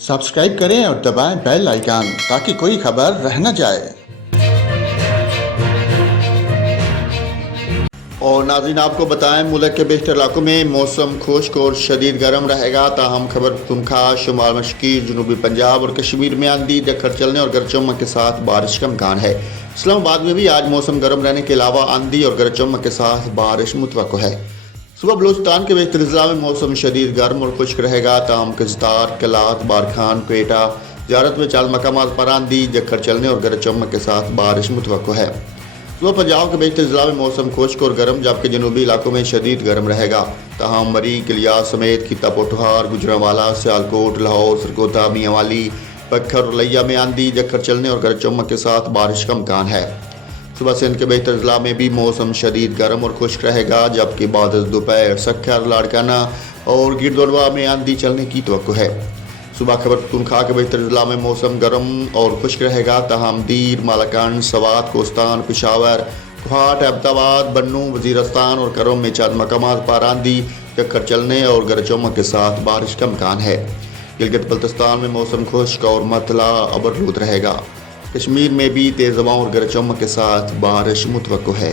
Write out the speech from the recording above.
Subscribe करें और दबाएं बेल आइकन ताकि कोई खबर रह न जाए। और नाज़रीन आपको बताएं, मुल्क के बेशतर इलाकों में मौसम खुश्क और शदीद गर्म रहेगा। ताहम खैबर पख्तूनख्वा, शुमाल मशरक़ी, जनूबी पंजाब और कश्मीर में आंधी, झक्खड़ चलने और गरज चमक के साथ बारिश का इम्कान है। इस्लामाबाद में भी आज मौसम गर्म रहने के अलावा आंधी और गरज चमक के साथ बारिश मुतवक्को है। सुबह बलूचिस्तान के बेशतर अजला में मौसम शदीद गर्म और खुश्क रहेगा। ताहम कज़दार, कलात, बारखान, क्वेटा, ज़ियारत में चाल मकामात पर आंधी, झक्खड़ चलने और गरज चमक के साथ बारिश मुतवक्को है। सुबह पंजाब के बेशतर अजला में मौसम खुश्क और गर्म, जबकि जनूबी इलाकों में शदीद गर्म रहेगा। ताहम मरी, किलियास समेत खिता पोठहार, गुजरांवाला, सियालकोट, लाहौर, सरगोदा, मियांवाली, पत्थर और लिया में आंधी, झक्खड़ चलने और गरज चमक के साथ बारिश का इम्कान है। सुबह सिंध के बेशतर अजला में भी मौसम शदीद गर्म और खुश्क रहेगा, जबकि बाद दोपहर सक्खर, लाड़काना और गिरदोनवा में आंधी चलने की तवक्को है। सुबह खैबर पख्तूनख्वा के बेशतर अजला में मौसम गर्म और खुश्क रहेगा। ताहम दीर, मालाकंड, सवात, कोस्तान, पेशावर, कोहाट, अब्दाबाद, बन्नू, वजीरस्तान और करम में चंद मकामात पर आंधी, झक्खड़ चलने और गरज चमक के साथ बारिश का इम्कान है। गिलगित बल्तिस्तान में मौसम खुश्क और मतला अबरलूद रहेगा। कश्मीर में भी तेज़ हवाओं और गरज चमक के साथ बारिश मुतवक्को है।